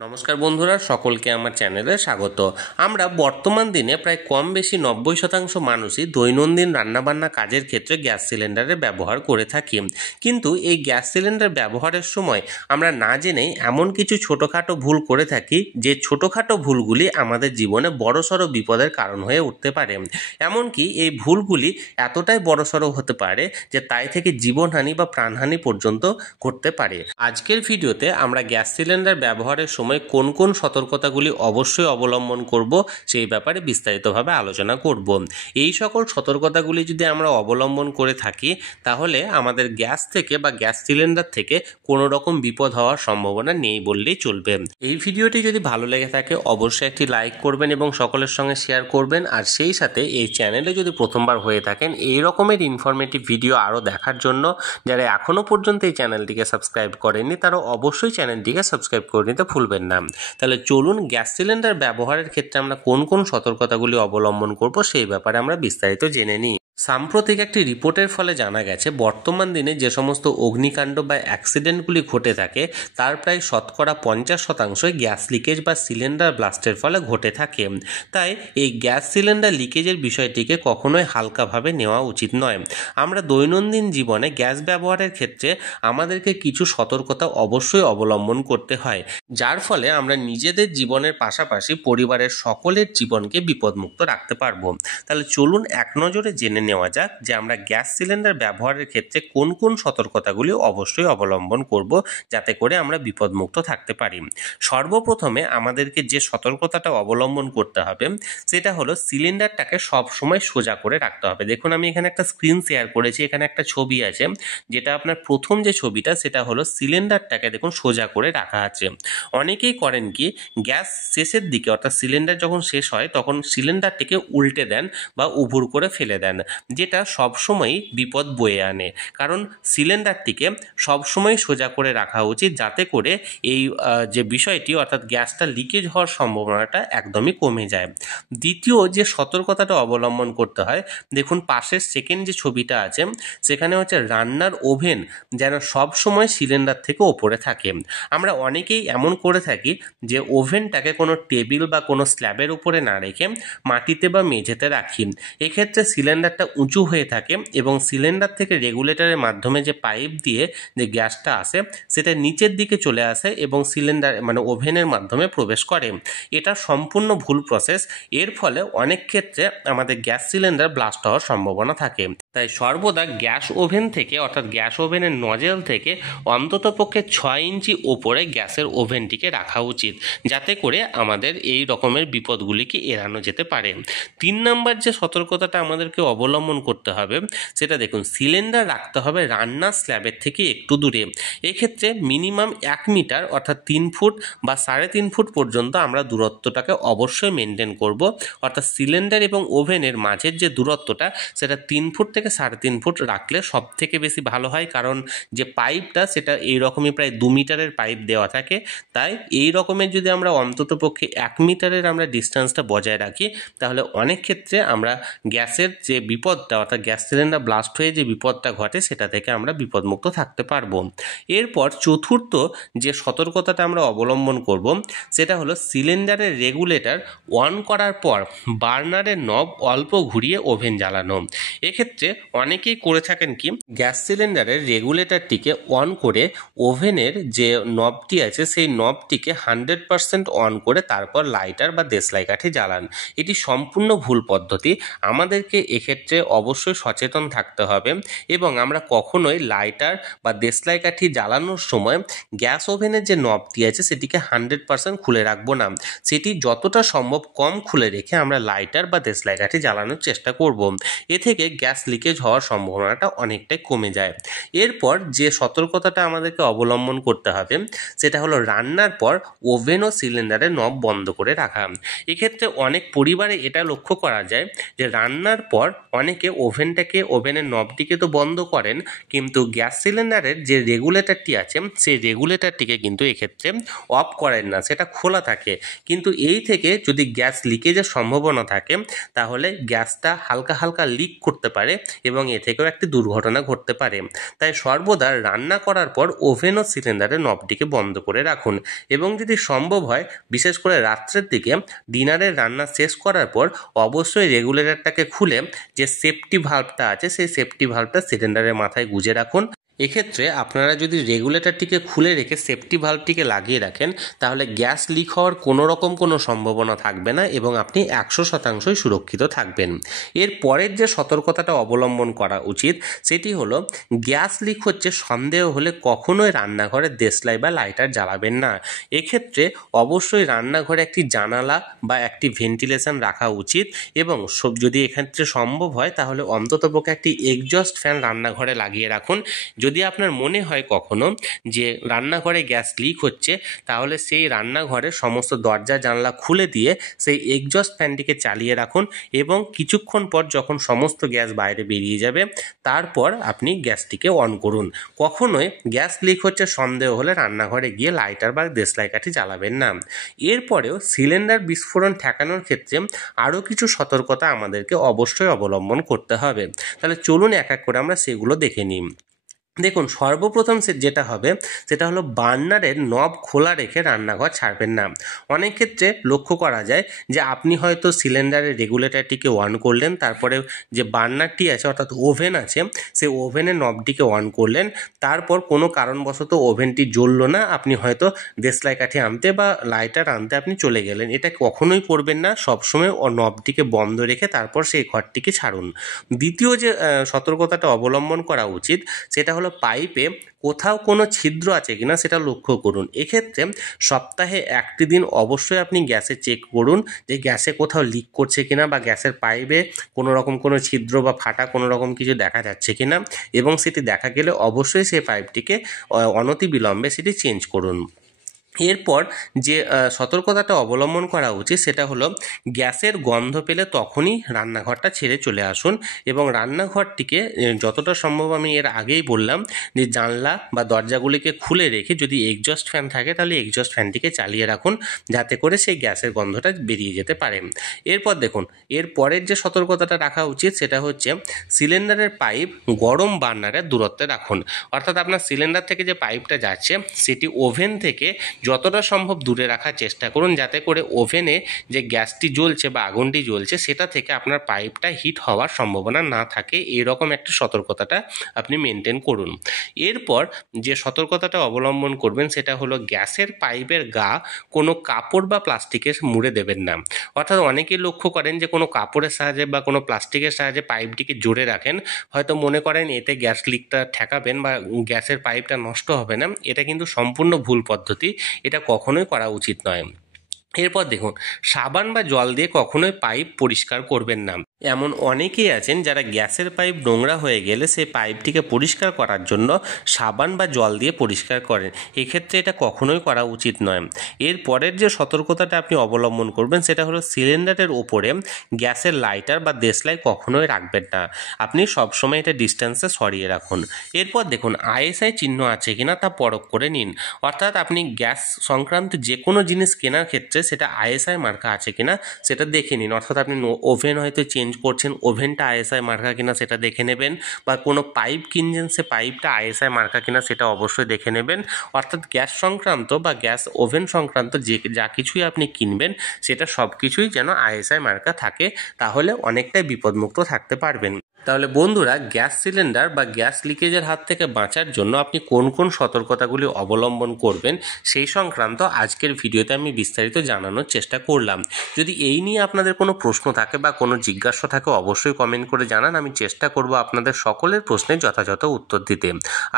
নমস্কার বন্ধুরা, সকলকে আমার চ্যানেলে স্বাগত। আমরা বর্তমান দিনে প্রায় কম বেশি 90% মানুষই দৈনন্দিন রান্নাবান্না কাজের ক্ষেত্রে গ্যাস সিলিন্ডারের ব্যবহার করে থাকি। কিন্তু এই গ্যাস সিলিন্ডার ব্যবহারের সময় আমরা না জেনেই এমন কিছু ছোটোখাটো ভুল করে থাকি যে ছোটোখাটো ভুলগুলি আমাদের জীবনে বড়সড় বিপদের কারণ হয়ে উঠতে পারে। এমনকি এই ভুলগুলি এতটাই বড়সড় হতে পারে যে তাই থেকে জীবনহানি বা প্রাণহানি পর্যন্ত ঘটতে পারে। আজকের ভিডিওতে আমরা গ্যাস সিলিন্ডার ব্যবহারের সময় কোন কোন সতর্কতাগুলি অবশ্যই অবলম্বন করব সেই ব্যাপারে বিস্তারিতভাবে আলোচনা করব। এই সকল সতর্কতাগুলি যদি আমরা অবলম্বন করে থাকি তাহলে আমাদের গ্যাস থেকে বা গ্যাস সিলিন্ডার থেকে কোনো রকম বিপদ হওয়ার সম্ভাবনা নেই বললেই চলবে। এই ভিডিওটি যদি ভালো লেগে থাকে অবশ্যই একটি লাইক করবেন এবং সকলের সঙ্গে শেয়ার করবেন। আর সেই সাথে এই চ্যানেলে যদি প্রথমবার হয়ে থাকেন এই রকমের ইনফরমেটিভ ভিডিও আরও দেখার জন্য যারা এখনও পর্যন্ত এই চ্যানেলটিকে সাবস্ক্রাইব করেননি তারা অবশ্যই চ্যানেলটিকে সাবস্ক্রাইব করে নিতে ভুলবেন না। তাহলে চলুন গ্যাস সিলিন্ডার ব্যবহারের ক্ষেত্রে আমরা কোন কোন সতর্কতাগুলি অবলম্বন করব সেই ব্যাপারে আমরা বিস্তারিত জেনে নিই। সাম্প্রতিক একটি রিপোর্টের ফলে জানা গেছে বর্তমান দিনে যে সমস্ত অগ্নিকাণ্ড বা অ্যাক্সিডেন্টগুলি ঘটে থাকে তার প্রায় শতকরা 50% গ্যাস লিকেজ বা সিলিন্ডার ব্লাস্টের ফলে ঘটে থাকে। তাই এই গ্যাস সিলিন্ডার লিকেজের বিষয়টিকে কখনোই হালকাভাবে নেওয়া উচিত নয়। আমরা দৈনন্দিন জীবনে গ্যাস ব্যবহারের ক্ষেত্রে আমাদেরকে কিছু সতর্কতা অবশ্যই অবলম্বন করতে হয়, যার ফলে আমরা নিজেদের জীবনের পাশাপাশি পরিবারের সকলের জীবনকে বিপদমুক্ত রাখতে পারবো। তাহলে চলুন এক নজরে জেনে নেওয়া যাক যে আমরা গ্যাস সিলিন্ডার ব্যবহারের ক্ষেত্রে কোন কোন সতর্কতাগুলি অবশ্যই অবলম্বন করব যাতে করে আমরা বিপদমুক্ত থাকতে পারি। সর্বপ্রথমে আমাদেরকে যে সতর্কতাটা অবলম্বন করতে হবে সেটা হলো সিলিন্ডারটাকে সবসময় সোজা করে রাখতে হবে। দেখুন আমি এখানে একটা স্ক্রিন শেয়ার করেছি, এখানে একটা ছবি আছে, যেটা আপনার প্রথম যে ছবিটা সেটা হলো সিলিন্ডারটাকে দেখুন সোজা করে রাখা আছে। অনেকেই করেন কি গ্যাস শেষের দিকে অর্থাৎ সিলিন্ডার যখন শেষ হয় তখন সিলিন্ডারটিকে উল্টে দেন বা উবুর করে ফেলে দেন, যেটা সবসময়ই বিপদ বয়ে আনে। কারণ সিলিন্ডারটিকে সবসময় সোজা করে রাখা উচিত যাতে করে এই যে বিষয়টি অর্থাৎ গ্যাসটা লিকেজ হওয়ার সম্ভাবনাটা একদমই কমে যায়। দ্বিতীয় যে সতর্কতাটা অবলম্বন করতে হয়, দেখুন পাশের সেকেন্ড যে ছবিটা আছে সেখানে হচ্ছে রান্নার ওভেন যেন সবসময় সিলিন্ডার থেকে ওপরে থাকে। আমরা অনেকেই এমন করে থাকি যে ওভেনটাকে কোনো টেবিল বা কোনো স্ল্যাবের উপরে না রেখে মাটিতে বা মেঝেতে রাখি। এক্ষেত্রে সিলিন্ডারটা উঁচু হয়ে থাকে এবং সিলিন্ডার থেকে রেগুলেটরের মাধ্যমে যে পাইপ দিয়ে যে গ্যাসটা আসে সেটা নিচের দিকে চলে আসে এবং সিলিন্ডার মানে ওভেনের মাধ্যমে প্রবেশ করে। এটা সম্পূর্ণ ভুল প্রসেস। এর ফলে অনেক ক্ষেত্রে আমাদের গ্যাস সিলিন্ডার ব্লাস্ট হওয়ার সম্ভাবনা থাকে। তাই সর্বদা গ্যাস ওভেন থেকে অর্থাৎ গ্যাস ওভেনের নজেল থেকে অন্ততপক্ষে 6 ইঞ্চি ওপরে গ্যাসের ওভেনটিকে রাখা উচিত যাতে করে আমাদের এই রকমের বিপদগুলিকে এড়ানো যেতে পারে। 3 নম্বর যে সতর্কতাটা আমাদেরকে অবলম্বন করতে হবে সেটা দেখুন সিলিন্ডার রাখতে হবে রান্নার স্ল্যাবের থেকে একটু দূরে। এক্ষেত্রে মিনিমাম 1 মিটার অর্থাৎ 3 ফুট বা 3.5 ফুট পর্যন্ত আমরা দূরত্বটাকে অবশ্যই মেনটেন করব। অর্থাৎ সিলিন্ডার এবং ওভেনের মাঝের যে দূরত্বটা সেটা 3 ফুট থেকে 3.5 ফুট রাখলে সব থেকে বেশি ভালো হয়। কারণ যে পাইপটা সেটা এইরকমই প্রায় 2 মিটারের পাইপ দেওয়া থাকে। তাই এই রকমের যদি আমরা অন্ততপক্ষে 1 মিটারের আমরা ডিস্টেন্সটা বজায় রাখি তাহলে অনেক ক্ষেত্রে আমরা গ্যাসের যে বিপদটা অর্থাৎ গ্যাস সিলিন্ডার ব্লাস্ট হয়ে যে বিপদটা ঘটে সেটা থেকে আমরা বিপদমুক্ত থাকতে পারবো। এরপর চতুর্থ যে সতর্কতাটা আমরা অবলম্বন করব সেটা হলো সিলিন্ডারের রেগুলেটর অন করার পর বার্নারের নব অল্প ঘুরিয়ে ওভেন জ্বালানো। এক্ষেত্রে অনেকেই করে থাকেন কি গ্যাস সিলিন্ডারের রেগুলেটরটিকে অন করে ওভেনের যে নবটি আছে সেই নবটিকে 100% অন করে তারপর লাইটার বা দেশলাই কাঠি জ্বালান। এটি সম্পূর্ণ ভুল পদ্ধতি। আমাদেরকে এক্ষেত্রে অবশ্যই সচেতন থাকতে হবে এবং আমরা কখনোই লাইটার বা দেশলাই কাঠি জ্বালানোর সময় গ্যাস ওভেনের যে নবটি আছে সেটিকে 100% খুলে রাখবো না। সেটি যতটা সম্ভব কম খুলে রেখে আমরা লাইটার বা দেশলাই কাঠি জ্বালানোর চেষ্টা করব। এ থেকে গ্যাস লিকেজ হওয়ার সম্ভাবনাটা অনেকটাই কমে যায়। এরপর যে সতর্কতাটা আমাদেরকে অবলম্বন করতে হবে সেটা হলো রান্নার পর ওভেন ও সিলিন্ডারের নব বন্ধ করে রাখা। এক্ষেত্রে অনেক পরিবারে এটা লক্ষ্য করা যায় যে রান্নার পর অনেকে ওভেনের নবটিকে তো বন্ধ করেন কিন্তু গ্যাস সিলিন্ডারের যে রেগুলেটরটি আছে সেই রেগুলেটরটিকে কিন্তু এক্ষেত্রে অফ করেন না, সেটা খোলা থাকে। কিন্তু এই থেকে যদি গ্যাস লিকেজের সম্ভাবনা থাকে তাহলে গ্যাসটা হালকা হালকা লিক করতে পারে এবং এ থেকেও একটি দুর্ঘটনা ঘটতে পারে। তাই সর্বদা রান্না করার পর ওভেন ও সিলিন্ডারের নবটিকে বন্ধ করে রাখুন এবং যদি সম্ভব হয় বিশেষ করে রাত্রের দিকে ডিনারের রান্না শেষ করার পর অবশ্যই রেগুলেটরটাকে খুলে যে সেফটি ভাল্বটা আছে সেই সেফটি ভাল্বটা সিলিন্ডারের মাথায় গুঁজে রাখুন। এক্ষেত্রে আপনারা যদি রেগুলেটরটিকে খুলে রেখে সেফটি ভাল্বটিকে লাগিয়ে রাখেন তাহলে গ্যাস লিক হওয়ার কোনো সম্ভাবনা থাকবে না এবং আপনি 100% সুরক্ষিত থাকবেন। এর পরের যে সতর্কতাটা অবলম্বন করা উচিত সেটি হলো গ্যাস লিক হচ্ছে সন্দেহ হলে কখনোই রান্নাঘরে দেশলাই বা লাইটার জ্বালাবেন না। এক্ষেত্রে অবশ্যই রান্নাঘরে একটি জানালা বা একটি ভেন্টিলেশন রাখা উচিত এবং যদি এক্ষেত্রে সম্ভব হয় তাহলে অন্ততপক্ষে একটি এক্সজস্ট ফ্যান রান্নাঘরে লাগিয়ে রাখুন। যদি আপনার মনে হয় কখনো যে রান্নাঘরে গ্যাস লিক হচ্ছে তাহলে সেই রান্নাঘরের সমস্ত দরজা জানলা খুলে দিয়ে সেই এক্সজস্ট ফ্যানটিকে চালিয়ে রাখুন এবং কিছুক্ষণ পর যখন সমস্ত গ্যাস বাইরে বেরিয়ে যাবে তারপর আপনি গ্যাসটিকে অন করুন। কখনোই গ্যাস লিক হচ্ছে সন্দেহ হলে রান্নাঘরে গিয়ে লাইটার বা দেশলাই কাঠি জ্বালাবেন না। এরপরেও সিলিন্ডার বিস্ফোরণ ঠেকানোর ক্ষেত্রে আরও কিছু সতর্কতা আমাদেরকে অবশ্যই অবলম্বন করতে হবে। তাহলে চলুন এক এক করে আমরা সেগুলো দেখে নিই। দেখুন, সর্বপ্রথম যেটা হবে সেটা হলো বার্নারের নব খোলা রেখে রান্নাঘর ছাড়বেন না। অনেক ক্ষেত্রে লক্ষ্য করা যায় যে আপনি হয়তো সিলিন্ডারের রেগুলেটরটিকে অন করলেন, তারপরে যে বার্নারটি আছে অর্থাৎ ওভেন আছে সেই ওভেনের নবটিকে অন করলেন, তারপর কোনো কারণবশত ওভেনটি জ্বললো না, আপনি হয়তো দেশলাই কাঠি আনতে বা লাইটার আনতে আপনি চলে গেলেন। এটা কখনোই করবেন না, সবসময় নবটিকে বন্ধ রেখে তারপর সেই ঘরটিকে ছাড়ুন। দ্বিতীয় যে সতর্কতাটা অবলম্বন করা উচিত সেটা হলো পাইপে কোথাও কোনো ছিদ্র আছে কিনা সেটা লক্ষ্য করুন। এক্ষেত্রে সপ্তাহে একটি দিন অবশ্যই আপনি গ্যাসে চেক করুন যে গ্যাসে কোথাও লিক করছে কিনা বা গ্যাসের পাইপে কোনো ছিদ্র বা ফাটা কোনো রকম কিছু দেখা যাচ্ছে কিনা, এবং সেটি দেখা গেলে অবশ্যই সেই পাইপটিকে অনতিবিলম্বে সেটি চেঞ্জ করুন। এরপর যে সতর্কতাটা অবলম্বন করা উচিত সেটা হলো গ্যাসের গন্ধ পেলে তখনই রান্নাঘরটা ছেড়ে চলে আসুন এবং রান্নাঘরটিকে যতটা সম্ভব, আমি এর আগেই বললাম যে জানলা বা দরজাগুলিকে খুলে রেখে যদি এক্সজস্ট ফ্যান থাকে তাহলে এক্সজস্ট ফ্যানটিকে চালিয়ে রাখুন যাতে করে সেই গ্যাসের গন্ধটা বেরিয়ে যেতে পারে। এরপর দেখুন, এর পরের যে সতর্কতাটা রাখা উচিত সেটা হচ্ছে সিলিন্ডারের পাইপ গরম বার্নারের দূরত্বে রাখুন। অর্থাৎ আপনার সিলিন্ডার থেকে যে পাইপটা যাচ্ছে সেটি ওভেন থেকে যতটা সম্ভব দূরে রাখার চেষ্টা করুন যাতে করে ওভেনে যে গ্যাসটি জ্বলছে বা আগুনটি জ্বলছে সেটা থেকে আপনার পাইপটা হিট হওয়ার সম্ভাবনা না থাকে। এরকম একটা সতর্কতাটা আপনি মেনটেন করুন। এরপর যে সতর্কতাটা অবলম্বন করবেন সেটা হলো গ্যাসের পাইপের গা কোনো কাপড় বা প্লাস্টিকের মুড়ে দেবেন না। অর্থাৎ অনেকেই লক্ষ্য করেন যে কোনো কাপড়ের সাহায্যে বা কোনো প্লাস্টিকের সাহায্যে পাইপটিকে জুড়ে রাখেন, হয়তো মনে করেন এতে গ্যাস লিকটা ঠেকাবেন বা গ্যাসের পাইপটা নষ্ট হবে না। এটা কিন্তু সম্পূর্ণ ভুল পদ্ধতি, এটা কখনোই করা উচিত নয়। এরপর দেখুন, সাবান বা জল দিয়ে কখনোই পাইপ পরিষ্কার করবেন না। এমন অনেকেই আছেন যারা গ্যাসের পাইপ নোংরা হয়ে গেলে সেই পাইপটিকে পরিষ্কার করার জন্য সাবান বা জল দিয়ে পরিষ্কার করেন। এক্ষেত্রে এটা কখনোই করা উচিত নয়। এর পরের যে সতর্কতাটা আপনি অবলম্বন করবেন সেটা হলো সিলিন্ডারের ওপরে গ্যাসের লাইটার বা দেশলাই কখনোই রাখবেন না। আপনি সবসময় এটা ডিস্টেন্সে সরিয়ে রাখুন। এরপর দেখুন ISI চিহ্ন আছে কিনা তা পরখ করে নিন। অর্থাৎ আপনি গ্যাস সংক্রান্ত যে কোনো জিনিস কেনার ক্ষেত্রে সেটা ISI মার্কা আছে কিনা সেটা দেখে নিন। অর্থাৎ আপনি ওভেন হয়তো চেঞ্জ করছেন, ওভেনটা ISI মার্কা কিনা সেটা দেখে নেবেন, বা কোনো পাইপ কিনছেন সে পাইপটা ISI মার্কা কিনা সেটা অবশ্যই দেখে নেবেন। অর্থাৎ গ্যাস সংক্রান্ত বা গ্যাস ওভেন সংক্রান্ত যা কিছুই আপনি কিনবেন সেটা সব কিছুই যেন ISI মার্কা থাকে, তাহলে অনেকটাই বিপদমুক্ত থাকতে পারবেন। তাহলে বন্ধুরা, গ্যাস সিলিন্ডার বা গ্যাস লিকেজের হাত থেকে বাঁচার জন্য আপনি কোন কোন সতর্কতাগুলি অবলম্বন করবেন সেই সংক্রান্ত আজকের ভিডিওতে আমি বিস্তারিত জানানোর চেষ্টা করলাম। যদি এই নিয়ে আপনাদের কোনো প্রশ্ন থাকে বা কোনো জিজ্ঞাসা থাকে অবশ্যই কমেন্ট করে জানান, আমি চেষ্টা করব আপনাদের সকলের প্রশ্নের যথাযথ উত্তর দিতে।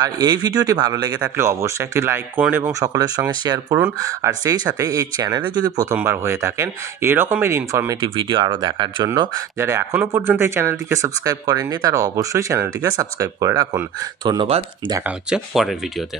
আর এই ভিডিওটি ভালো লেগে থাকলে অবশ্যই একটি লাইক করুন এবং সকলের সঙ্গে শেয়ার করুন। আর সেই সাথে এই চ্যানেলে যদি প্রথমবার হয়ে থাকেন এই রকমের ইনফরমেটিভ ভিডিও আরও দেখার জন্য যারা এখনও পর্যন্ত এই চ্যানেলটিকে সাবস্ক্রাইব করেননি তারা অবশ্যই চ্যানেলটিকে সাবস্ক্রাইব করে রাখুন। ধন্যবাদ, দেখা হচ্ছে পরের ভিডিওতে।